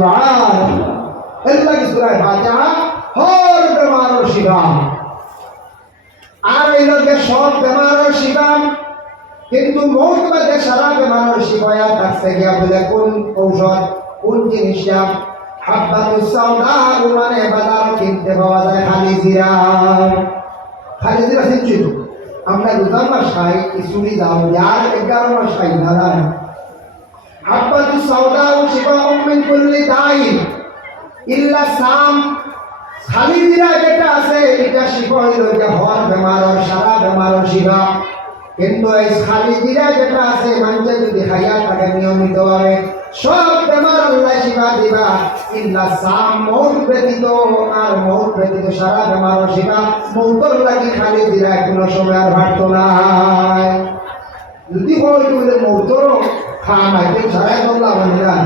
সুবহানাল্লাহ। আল্লাহ কি সূরা ফাতিহা হর বেমারের শিফা, আর এই লোকে সব বেমারের শিফা, কিন্তু মৌত বাদে সারা বেমারের শিফায়া থাকছে গিয়া বলে কোন ঔষধ, কোন জিনিসটা? হাব্বাতুস সাউদা, মানে বাজার কিনতে পাওয়া যায় খালি জিরা। খালি জিরা চিনছি আমরা রোজার মাস খাই, ইসুরি দাও যার 11 মাস খাই না। হাব্বাতুস সাউদা শিফাউম মিন কুল্লি দাইন ইল্লা সাম। খালি জিরা যেটা আছে এটা শিফা হইল যে হর বেমারের, সারা বেমারের শিফা। কিন্তু এই খালি জিরা যেটা আছে মানুষের যদি খাইয়া থাকে নিয়মিতভাবে সব বেমার আল্লাহ শিফা দিবা। ইল্লা সাম, মৌত ব্যতীত। আর মৌত ব্যতীত সারা বেমারের শিফা। মৌতর লাগি খালি জিরা কোনো সময় আর ভাটতো নাই। যদি হয় বলে মৌতর খাওয়া নাই সারাই বললাম না।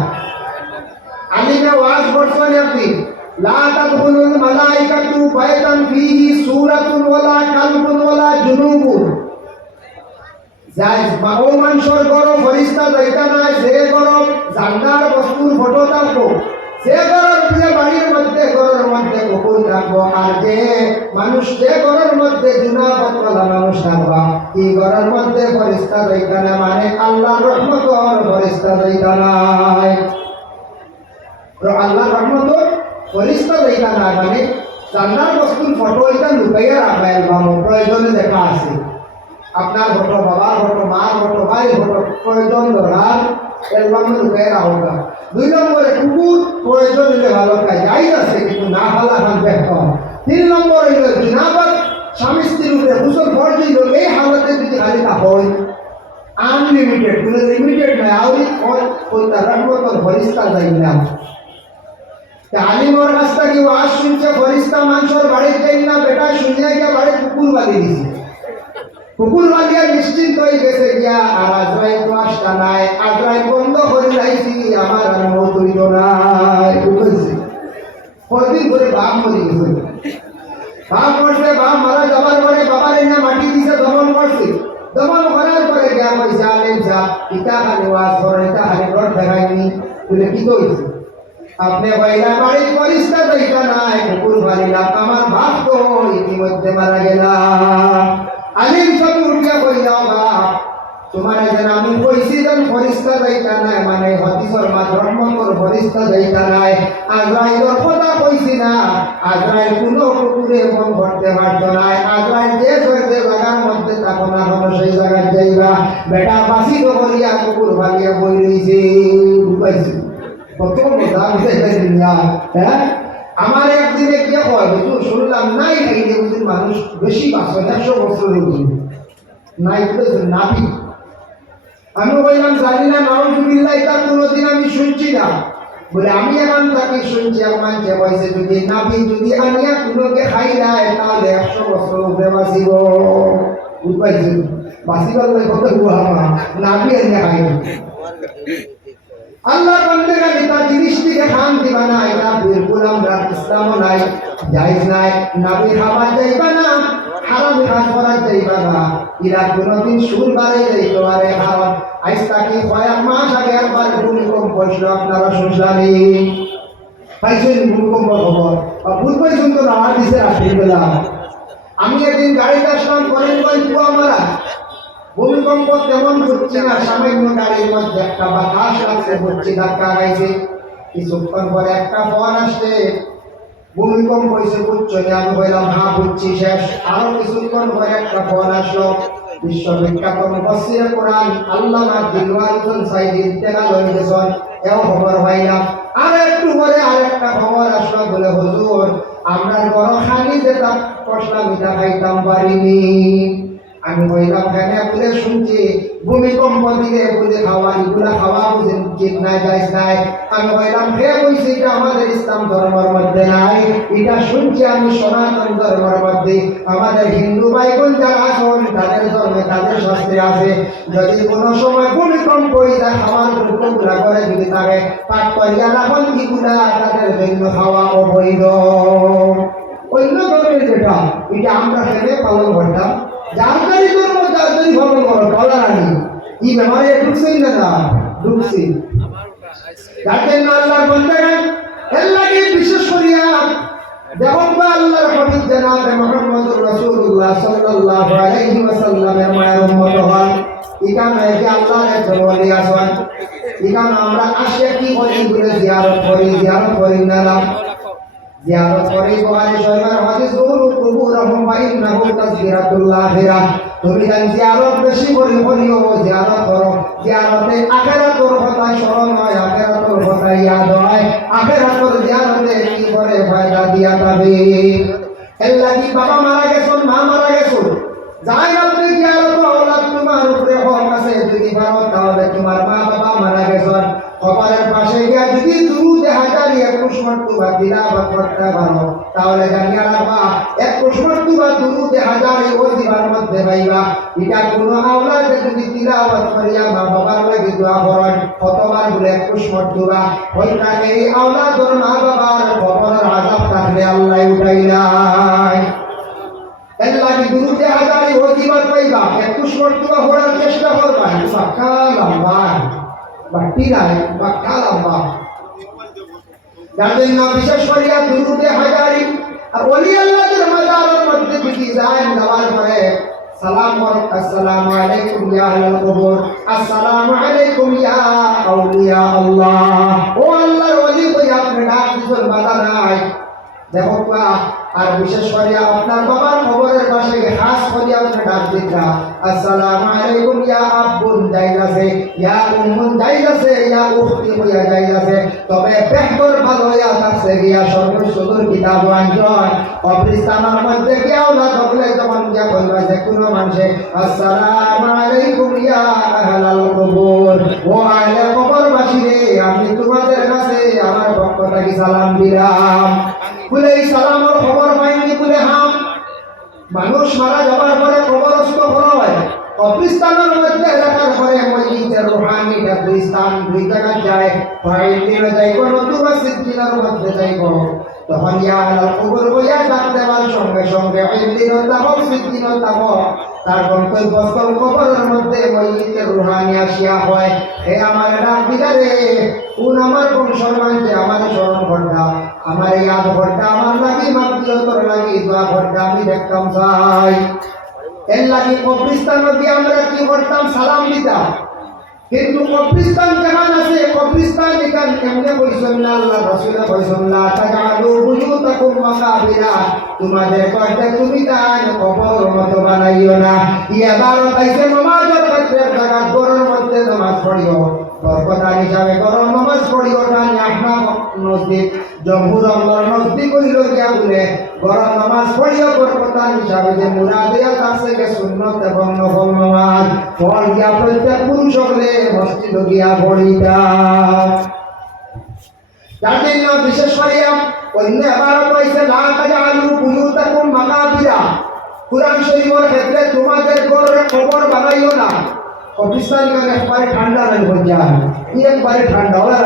আলিমে ওয়াজ করছেন আপনি, লা তাদখুলুল মালাইকাতু বাইতান ফীহি সূরাতুন ওয়ালা কালবুন ওয়ালা জুনুবুন। যাই বাবু মানুষের ঘর ফরিস্তা যাইতা নাই, সে ঘর জান্নার বস্তুর ফটো থাকবো, সে ঘরের যে বাড়ির মধ্যে ঘরের মধ্যে কুকুর থাকবো। আর যে মানুষ যে ঘরের মধ্যে জুনাপতওয়ালা মানুষ থাকবা, এই ঘরের মধ্যে ফরিস্তা যাইতা না, মানে আল্লাহর রহমতর ফরিস্তা যাইতা নাই। আল্লাহর রহমতর ফরিস্তা যাইতা না, মানে জান্নার বস্তুর ফটো এটা লুকাইয়া রাখা অ্যালবাম প্রয়োজনে দেখা আছে। আপনার ফটো, বাবার ফটো, মার ফটো, ভাইয়ের ফটো প্রয়োজন দরকার অ্যালবামে লুকাইয়া রাখা। 2 নম্বরে কুকুর প্রয়োজন হলে ভালো কাজ যাই আছে, কিন্তু না ভালো এখন ব্যাখ্যা। 3 নম্বর হইল জুনাবত, স্বামী স্ত্রীর উপরে গোসল ফরজ হইল। এই হালতে যদি খালি তা হয় আনলিমিটেড, কোনো লিমিটেড নাই, আউরি ওই তার রহমতর ফরিস্তা যাই না। আলিমর রাস্তা কি ওয়াজ শুনছে, ফরিস্তা মানুষের বাড়িতে যাই না, বেটা শুনিয়া গিয়া বাড়ি কুকুর বাঁধি দিছে। কুকুর বাঁধিয়া নিশ্চিন্ত হয়ে গেছে গিয়া, আর আজরাইল তো আসতা নাই। আজরাইল বন্ধ করে লাইছি, আমার আর মৌত হইল নাই। বুঝেছি কদিন করে বাপ মরে গেছে। বাপ মরছে, বাপ মারা যাবার পরে বাবার এনে মাটি দিছে, দমন করছে। দমন করার পরে গিয়া কইছে আলেম যা ইটা খালি ওয়াজ করে, এটা খালি রড দেখায়নি বলে কি তো হইছে? আপনি বাইরা বাড়ি পরিষ্কার যাইতা নাই, কুকুর বাড়িলাম, আমার বাপ তো ইতিমধ্যে মারা গেলাম। আলিম সব উঠিয়া কইলা, বাপ তোমার যেন আমি কইছি যেন ফরিস্তা যাইতা নাই, মানে হদিসর মা রহমতর ফরিস্তা যাইতা নাই। আজরাইলের কথা কইছি না, আজরাইল কোনো কুকুরে মন করতে পারতো নাই। আজরাইল যে জায়গার মধ্যে থাকো না কোনো সেই জায়গায় যাইবা। বেটা বাসি করিয়া কুকুর ভাগিয়া বই রইছে। বুঝাইছি কত মজা বুঝাই দুনিয়া। হ্যাঁ, আমার একদিনে কে কয় বুঝু শুনলাম নাই খাইলে বুঝি মানুষ বেশি বাঁচে, 100 বছর নাই বুঝেছে নাবি। আমি বললাম জানি না, নাউজুবিল্লাহ, এটা কোনোদিন আমি শুনছি না। বলে আমি এখন তাকে শুনছি, আমার যে কইছে যদি নাবি যদি আনিয়া কোনোকে খাই নাই তাহলে 100 বছর উপরে বাঁচিব। বুঝাইছি বাঁচিবার কত গুহামা নাবি আনিয়া খাই। আল্লাহ বান্দাগানি তা জিনিস থেকে খান দিবা না, এটা বিলকুল আমরা ইসলামও নাই, জায়েজ নাই। নাবি খাবার যাইবা না, হারাম কাজ করা যাইবা না। ইরা কোনোদিন সুর বাড়ে যাইতে পারে। কারণ আজ তাকে কয়েক মাস আগে একবার ভূমিকম্প হয়েছিল, আপনারা শুনলানি পাইছেন ভূমিকম্প খবর? ভূত পাইছেন তো না দিছে রাত্রিবেলা। আমি একদিন গাড়িতে আসলাম, করিমগঞ্জ কুয়ামারা, ভূমিকম্প তেমন হচ্ছে না, সামান্য গাড়ির মধ্যে একটা বাতাস লাগছে, হচ্ছে ধাক্কা গাইছে। কিছুক্ষণ পরে একটা ফোন আসছে, ভূমিকম্প হয়েছে বুঝছো? আমি বললাম হ্যাঁ বুঝছি, শেষ। আরো কিছুক্ষণ পরে একটা ফোন আসলো, বিশ্ববিখ্যাত মুফাসসিরে কোরআন আল্লামা দিলওয়ার হোসেন সাইদি ইন্তেকাল হয়ে গেছেন, এও খবর পাইলাম। আর একটু পরে আরেকটা খবর আসলো, বলে হুজুর আমরা বড় খালি যেতাম কষলা মিঠা খাইতাম পারিনি। আমি বললাম কেন? বলে শুনছি ভূমিকম্প দিলে বলে খাওয়া, এগুলা খাওয়া বুঝেন ঠিক নাই, যাইস নাই। আমি বললাম হে বলছি এটা আমাদের ইসলাম ধর্মের মধ্যে নাই, এটা শুনছি আমি সনাতন ধর্মের মধ্যে। আমাদের হিন্দু ভাই বোন যারা আছেন তাদের ধর্মে তাদের শাস্ত্রে আছে, যদি কোনো সময় ভূমিকম্প হয়ে যায় খাওয়ার টুকরা করে যদি থাকে পাক করিয়া রাখুন, এগুলা তাদের জন্য খাওয়া অবৈধ। অন্য ধর্মের যেটা এটা আমরা সেখানে পালন করতাম। জানকারি ধর্ম জানকারি পালন করো, কলারানি এই ব্যাপারে ঢুকছেই না, না ঢুকছি যার জন্য আল্লাহর বান্দাগণ আল্লাহকে বিশেষ করিয়া দেখুন আল্লাহর হাবিব জনাবে মুহাম্মদুর রাসূলুল্লাহ সাল্লাল্লাহু আলাইহি ওয়াসাল্লামের মায়ের উম্মত হন এখানে যে আল্লাহর একজন ওলি আছেন এখানে আমরা আসে কি করি বলে জিয়ারত করি না জিয়ারত করি বুখারী শরীফের হাদিস গুরু কুবুরহুম ওয়া ইন্নাহু তাযকিরাতুল আখিরাহ তুমি জান জিয়ারত বেশি করি করিও জিয়ারত করো জিয়ারতে আখিরাতের কথা স্মরণ হয় আখিরাতের কথা ইয়াদ হয় আখিরাতের জিয়ারতে কি করে ফায়দা দিয়া পাবে আল্লাহ কি বাবা মারা গেছেন মা মারা গেছেন যাই আপনি জিয়ারত আওলাদ তোমার উপরে হক আছে যদি পারো তাহলে তোমার মা বাবা মারা গেছেন কবরের পাশে গিয়া যদি দুরুদ হাজারি 21 মারতবা তিলাওয়াত করতে পারো তাহলে জানিয়া রাখবা 21 মারতবা দুরুদ হাজারি ওজিবার মধ্যে পাইবা এটা কোন আওলাদ যদি তিলাওয়াত করিয়া মা বাবার লাগি দোয়া করেন কতবার বলে 21 মারতবা হইতা এই আওলাদর মা বাবার কবরের আযাব থাকলে আল্লাহ উঠাইলাই আল্লাহ কি দুরুদ হাজারি ওজিবার পাইবা 21 মারতবা পড়ার চেষ্টা করবা পাক্কা লম্বা বাটি নাই পাক্কা লম্বা যাদের না বিশেষ করিয়া দুরুদে হাজারি আর ওলি আল্লাহর মাজারের মধ্যে যদি যায় যাওয়ার পরে সালাম কর আসসালামু আলাইকুম ইয়া আহলাল কবর আসসালামু আলাইকুম ইয়া আউলিয়া আল্লাহ ও আল্লাহর ওলি কই আপনি ডাক দিছেন বাধা নাই দেখো আর বিশেষ করিয়া আপনার বাবার খবরের পাশে খাস করিয়া আপনি ডাক দিতা আসসালামু আলাইকুম ইয়া আব্বুন যাইতাছে ইয়া উম্মুন যাইতাছে ইয়া উখতি হইয়া যাইতাছে তবে বেহতর ভালো হইয়া থাকছে গিয়া সর্বসুদূর কিতাব আনজন কবরস্থানের মধ্যে গিয়াও না থাকলে তখন গিয়া বলবা যে কোনো মানুষে আসসালামু আলাইকুম ইয়া আহলাল কবর ও আহলে কবরবাসী রে আমি তোমাদের কাছে আমার পক্ষ থেকে সালাম দিলাম বলে এই সালামের খবর পাইনি বলে হাম মানুষ মারা যাবার পরে কবরস্থ হয় কবরস্থানের মধ্যে রাখার পরে মসজিদের রুহানি কবরস্থান দুই জায়গায় যায় ফাইলিনে যাইব নতুবা সিদ্দিনের মধ্যে যাইব তখন ইয়া আলাল কবর হইয়া ডাক দেওয়ার সঙ্গে সঙ্গে ফাইলিনে তাবক সিদ্দিনে তাবক তার গন্তব্যস্থল কবরের মধ্যে মসজিদের রুহানি আসিয়া হয় হে আমার ডাক দিদারে কোন আমার বংশের মানছে আমার স্মরণ ঘটনা আমার ইয়াদ ঘটনা আমার লাগি মাগফিরাতর লাগি দোয়া ঘটনা আমি দেখতাম চাই এর লাগি কবরস্থান নবী আমরা কি করতাম সালাম দিতাম কিন্তু কবরস্থান যেখান আছে কবরস্থান এখান কেমনে কইছেন না আল্লাহ রাসূল কইছেন না তাজালু বুয়ুতাকুম মাকাবিরা তোমাদের কয়টা তুমি তাই কবর মতো বানাইও না এবার তাইছে নামাজের ক্ষেত্রে জায়গা গরর মধ্যে নামাজ পড়িও বরকতার হিসাবে গরম নামাজ পড়িও না আপনার নজদিক জমহুর আল্লাহর নজদিক হইল গিয়া বলে গরম নামাজ পড়িও বরকতার হিসাবে যে মুরাদিয়া কাছে কে সুন্নত এবং নফল নামাজ ফল গিয়া প্রত্যেক পুরুষ হলে মসজিদ গিয়া পড়িতা যার জন্য বিশেষ করিয়া অন্য এবার কইছে লা তাজালু বুয়ুতাকুম মাকাবিরা কুরআন শরীফের ক্ষেত্রে তোমাদের ঘরে কবর বানাইও না কবরস্থান মানে একবারে ঠান্ডা নয় বঞ্জা একবারে ঠান্ডা ওরা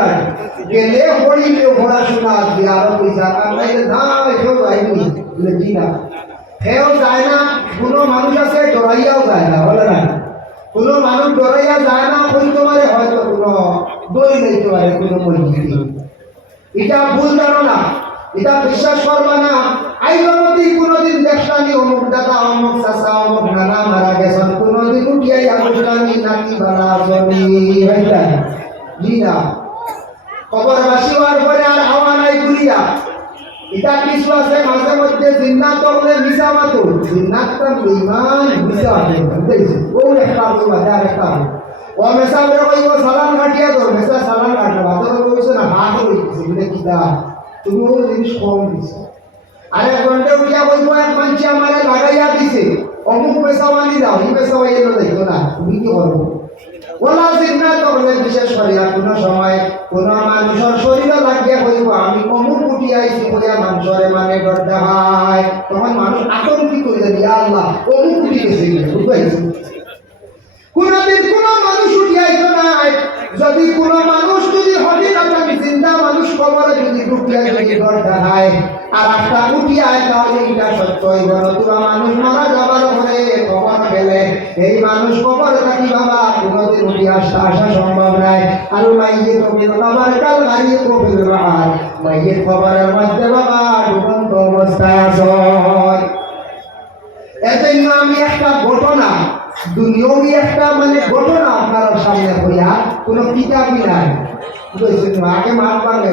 গেলে পড়িলে পড়াশোনা দিয়ে আরো পয়সা আর নাইলে না কেউ যায়নি বলে জি না কেউ যায় না কোনো মানুষ আছে ডরাইয়াও যায় না বলে না কোনো মানুষ ডরাইয়া যায় না বলতে পারে হয়তো কোনো দই লইতে পারে কোনো পরিস্থিতি এটা ভুল ধারণা এটা বিশ্বাস করবা না আইগমতি কোনদিন দেখলানি অমুক দাদা অমুক চাচা অমুক নানা মারা গেছেন কোনদিন উঠিয়াই আলোচনানি নাতি বালা জমি হইতা জি না কবরবাসী হওয়ার পরে আর হাওয়া নাই ঘুরিয়া এটা কিছু আছে মাঝে মধ্যে জিন্নাত বলে মিশা মাতো জিন্নাতটা বেঈমান মিশা বুঝতেছি ও একটা বইবা আর একটা ও মেসা বলে কইব সালাম কাটিয়া দাও মেসা সালাম কাটবা তো কইছে না হাত হইছে বলে কিদা তুমি ও জিনিস কম দিছো আরে ঘন্টা উঠিয়া বইব এক মানছি আমারে লাগাইয়া দিছে অমুক পেশাওয়ানি দাও এই পেশাওয়াই এলো দেখো না তুমি কি করবো ওলা জিন্নাত বলে বিশেষ করিয়া কোনো সময় কোনো মানুষের শরীরে লাগিয়া কইব আমি অমুক উঠি আইছি কইয়া মানুষরে মানে ডরটা হয় তখন মানুষ আতঙ্কিত হয়ে যায় ইয়া আল্লাহ অমুক উঠি গেছে বুঝাইছি কোনদিন কোনো মানুষ উঠি আইতো নাই যদি কোনো মানুষ যদি হঠাৎ চিন্তা মানুষ কবরে যদি ঢুকিয়া যদি ডরটা হয় আর একটা উঠি আয় তাহলে এটা সত্য হইব নতুবা মানুষ মারা যাবার পরে কবর গেলে এই মানুষ কবর থাকি বাবা কোনোদিন উঠে আসা সম্ভব নাই। আর মাইয়িত বিল কবর কাল গায়িত বিল রাহাত, মাইয়িত কবরের মধ্যে বাবা ডুবন্ত অবস্থায় আছে। এজন্য আমি একটা ঘটনা, দুনিয়াবি একটা ঘটনা আপনার সামনে হইয়া কোনো কিতাবই নাই বুঝেছেন। আগে মাঠ বাংলা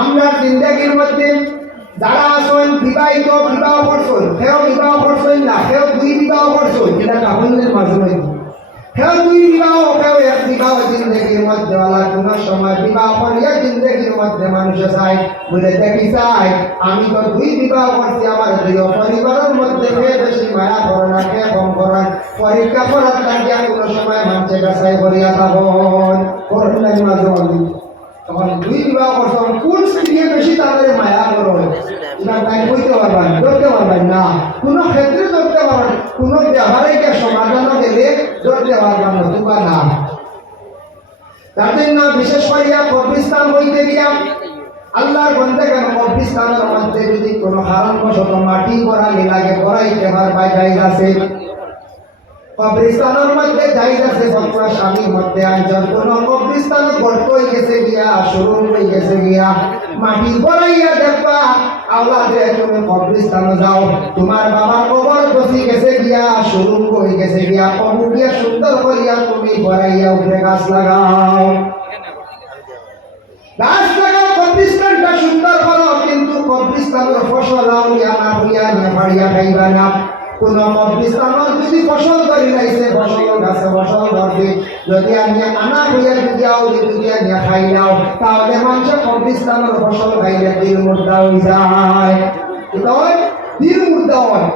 আমরা জিন্দেগির মধ্যে যারা আসেন বিবাহিত, বিবাহ করছেন, কেউ বিবাহ করছেন না, কেউ দুই বিবাহ করছেন, এটা কাহিনীর মাঝে মধ্যে কেউ দুই বিবাহ, কেউ এক বিবাহ জিন্দেগির মধ্যে আল্লাহ কোন সময় বিবাহ করিয়া জিন্দেগির মধ্যে মানুষে চাই বলে দেখি চাই আমি তো দুই বিবাহ করছি, আমার দুই পরিবারের মধ্যে কে বেশি মায়া করে না, কে কম করেন, পরীক্ষা করার লাগিয়া কোনো সময় মানুষের কাছে করিয়া তখন করেন নাই মাঝে মাঝে তখন দুই বিবাহ করছেন কোন স্ত্রী বেশি তাদের মায়া করে এটা তাই বলতে পারবেন, ধরতে পারবেন না, কোনো ক্ষেত্রে ধরতে পারবেন, কোনো ব্যবহারিক সমাধান গেলে ধরতে পারবেন নতুবা না। তার জন্য বিশেষ করিয়া কবরস্থান হইতে গিয়া আল্লাহর বন্দেগান কবরস্থানের মধ্যে যদি কোনো কারণবশত মাটি গড়ালি লাগে গড়াইতে পারবে জায়েজ আছে, কবরস্থানের মধ্যে জায়েজ আছে। বর্তমান স্বামীর মধ্যে আইজন কোন কবরস্থানে গর্ত হয়ে গেছে গিয়া, শুরু হয়ে গেছে গিয়া, মাটি গড়াইয়া দেখবা আওলাদে তুমি কবরস্থানে যাও, তোমার বাবার কবর বসে গেছে গিয়া, শুরু হয়ে গেছে গিয়া, কবর গিয়া সুন্দর করিয়া তুমি গড়াইয়া উপরে গাছ লাগাও, গাছ লাগাও, কবরস্থানটা সুন্দর করো, কিন্তু কবরস্থানের ফসল আউলিয়া না হইয়া না ফাড়িয়া খাইবা না। কোন কবরস্থানের যদি ফসল করি লাইছে, ফসল গাছে ফসল ধরবে, যদি আমি আনা হইয়া যদি আউলি যদি আমি খাই নাও, তাহলে মানুষ কবরস্থানের ফসল খাইলে দিল মুর্দা হয়ে যায়, দিল মুর্দা হয়।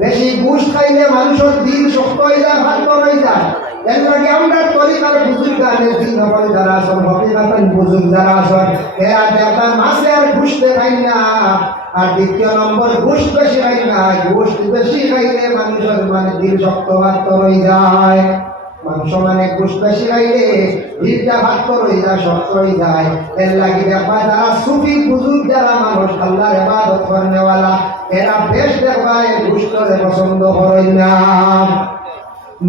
বেশি ঘুষ খাইলে মানুষের দিল শক্ত হয়ে যায়, ভাত হয়ে যায়। এর লাগে আমরা তরিকার বুজুর্গ আনে দিন হল যারা আসন হকিকাতান বুজুর্গ যারা আসন এরা দেখেন মাসে আর ঘুষ খাই না, আর দ্বিতীয় নম্বর ঘুষ বেশি খাই না, ঘুষ বেশি খাইলে মানুষের দিল শক্ত ভাত হয়ে যায়। মানুষ ঘুষ বেশি খাইলে দিলটা ভাত হয়ে যায়, শক্ত হয়ে যায়। এর লাগে দেখবা যারা সুফি বুজুর্গ যারা মানুষ আল্লাহর ইবাদত করনেওয়ালা এরা বেশ দেখবা ঘুষ করে পছন্দ করেন না।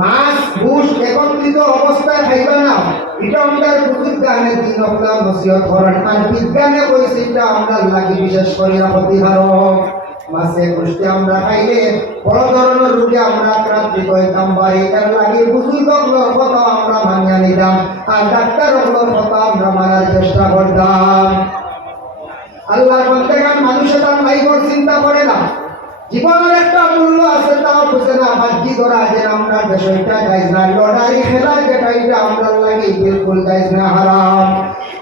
মাছ ঘুষ একত্রিত অবস্থায় খাইবা না, এটা আমরা বুজুর্গানে দিন আপনার নসিহত করেন। আর বিজ্ঞানে কইছে এটা আমরা লাগি বিশেষ করে ক্ষতিকারক। মাছে ঘুষতে আমরা খাইলে বড় ধরনের রোগে আমরা আক্রান্ত হইতাম পারি। এর লাগে বুজুর্গগুলোর কথা আমরা মানিয়ে নিতাম, আর ডাক্তারগুলোর কথা আমরা মানার চেষ্টা করতাম। আল্লাহর বন্দেগান মানুষে তার লাইফের চিন্তা করে না, জীবনের একটা মূল্য আছে তাও বুঝে না। বাজি ধরা যে আমরা দেশটা যাইজ না, লটারি খেলা যেটা এটা আমরা লাগে বিলকুল যাইজ না, হারাম।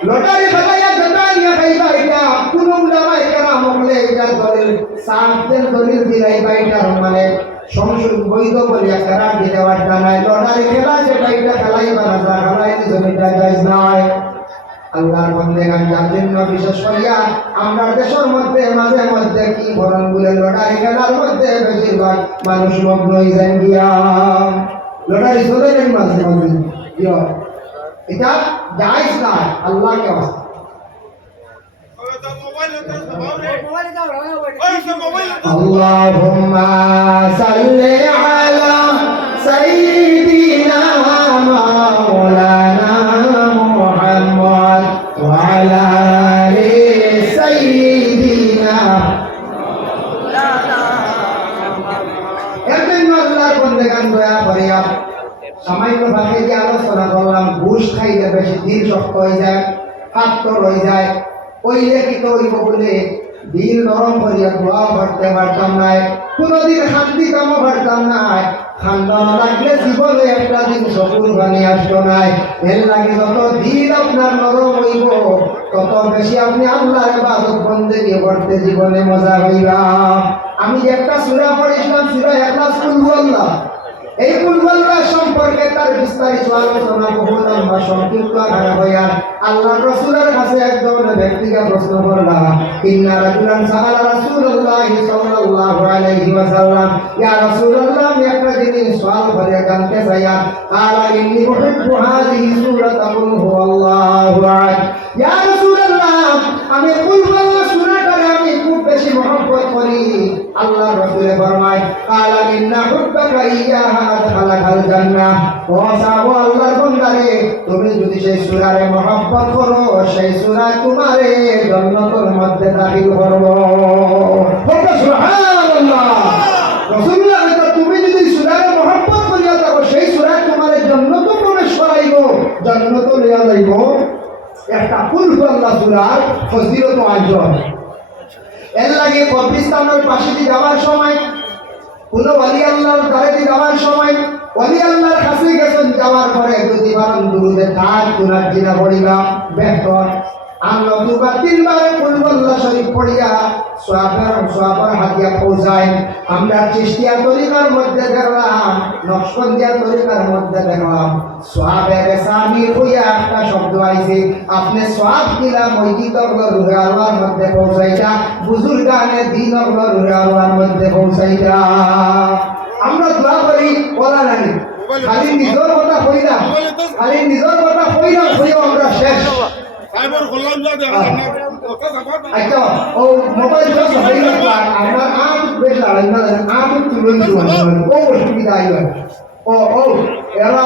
লটারি খেলাইয়া যেটা নিয়ে খাইবা এটা কোন উলামা কেরাম হলে এটার দলিল সাহায্যের দলিল দিলাইবা, এটার সংশোধন বৈধ বলিয়া কেরাম দিতে পারতা নাই। লটারি খেলা যেটা এটা খেলাইবা না, যা খেলাইতে জমিটা যাইজ নয়। আল্লাহর বন্দেগান যার জন্য বিশেষ করিয়া আমরা দেশের মধ্যে মাঝে মধ্যে কি বরং বলে লটারি খেলার মধ্যে বেশিরভাগ মানুষ মগ্ন হয়ে যায় গিয়া, লটারি চলে যায় মাঝে মাঝে, এটা জায়েজ না। আল্লাহকে আল্লাহুম্মা সাল্লি আলা সাইয়্যিদিনা মাওলানা মুহাম্মদ ওয়া আলা আলি সাইয়্যিদিনা আল্লাহর বন্দেগান দয়া করিয়া সামান্য ভাবে যে আলোচনা করলাম, ঘুষ খাইলে বেশি দিল শক্ত হয়ে যায়, হাত হয়ে যায়, ওই লেখিত হইব বলে দিল নরম করিয়া দোয়া করতে পারতাম নাই, কোনোদিন শান্তি কামও পারতাম নাই, ঠান্ডা লাগলে জীবনে একটা দিন সফল বানিয়ে আসতো নাই। এর লাগে যত দিল আপনার নরম হইব তত বেশি আপনি আল্লাহর ইবাদত বন্দেগী করতে জীবনে মজা হইবা। আমি যে একটা সূরা পড়েছিলাম, সূরা ইখলাস, কুল হুয়াল্লাহ, এই কুল হুয়াল্লাহ সম্পর্কে তার বিস্তারিত আলোচনা বহু লম্বা সংক্ষিপ্ত আকারে হইয়া আল্লাহর রাসূলের কাছে একজন ব্যক্তিকে প্রশ্ন করলা, ইন্না রাজুলান সাআলা রাসূলুল্লাহি সাল্লাল্লাহু আলাইহি ওয়াসাল্লাম, ইয়া রাসূলুল্লাহ, আমি একটা জিনিস সওয়াল করে জানতে চাই। আলা ইন্নী উহিব্বু হাযিহি সূরাতা কুল হুয়াল্লাহু আহাদ, ইয়া রাসূলুল্লাহ, আমি কুল হুয়াল্লাহ সূরাটারে আমি খুব বেশি মহব্বত করি। আল্লাহর রাসূল রাসূলে ফরমায় কালা ইন্না হুব্বাকা ইয়্যাহা আদখালাকাল জান্নাহ। ও সাহাবা আল্লাহর বান্দারে, তুমি যদি সেই সূরারে মহব্বত করো, সেই সূরা তোমারে জান্নাতের মধ্যে দাখিল করব। সুবহানাল্লাহ। রাসূলুল্লাহ বলেন তুমি যদি সূরারে মহব্বত করিয়া থাকো, সেই সূরা তোমারে জান্নাতে প্রবেশ করাইব, জান্নাতে লইয়া যাইব। একটা কুল আল্লাহ সূরার ফজিলত ও আজর। এর লাগে কবরস্থানের পাশে দিয়ে যাওয়ার সময়, কোন ওলি আল্লাহর দ্বারে যাওয়ার সময়, ওলি আল্লাহর কাছে গেছেন, যাওয়ার পরে যদি পারেন দুরুদে তার গুনার জিনা পড়িবা বেহতর। আমরা দুবার তিনবার কুল আল্লাহ শরীফ পড়িয়া সোয়াবের হাতিয়া পৌঁছাই। আমরা চিশতিয়া তরিকার মধ্যে দেখলাম, নকশবন্দিয়া তরিকার মধ্যে দেখলাম সোয়াবের সামিল হইয়া একটা শব্দ আইছে। আপনি সোয়াব কিলা মসজিদ রুহে আল্লাহর মধ্যে পৌঁছাইটা, বুজুর্গানে দিন রুহে আল্লাহর মধ্যে পৌঁছাইটা। আমরা দোয়া করি বলা নাই, খালি নিজের কথা কইলাম, খালি নিজের কথা কইলাম, হইও আমরা শেষ। আচ্ছা ও মোবাইল আমার আট বেশ আট তুলন ও অসুবিধা ও এরা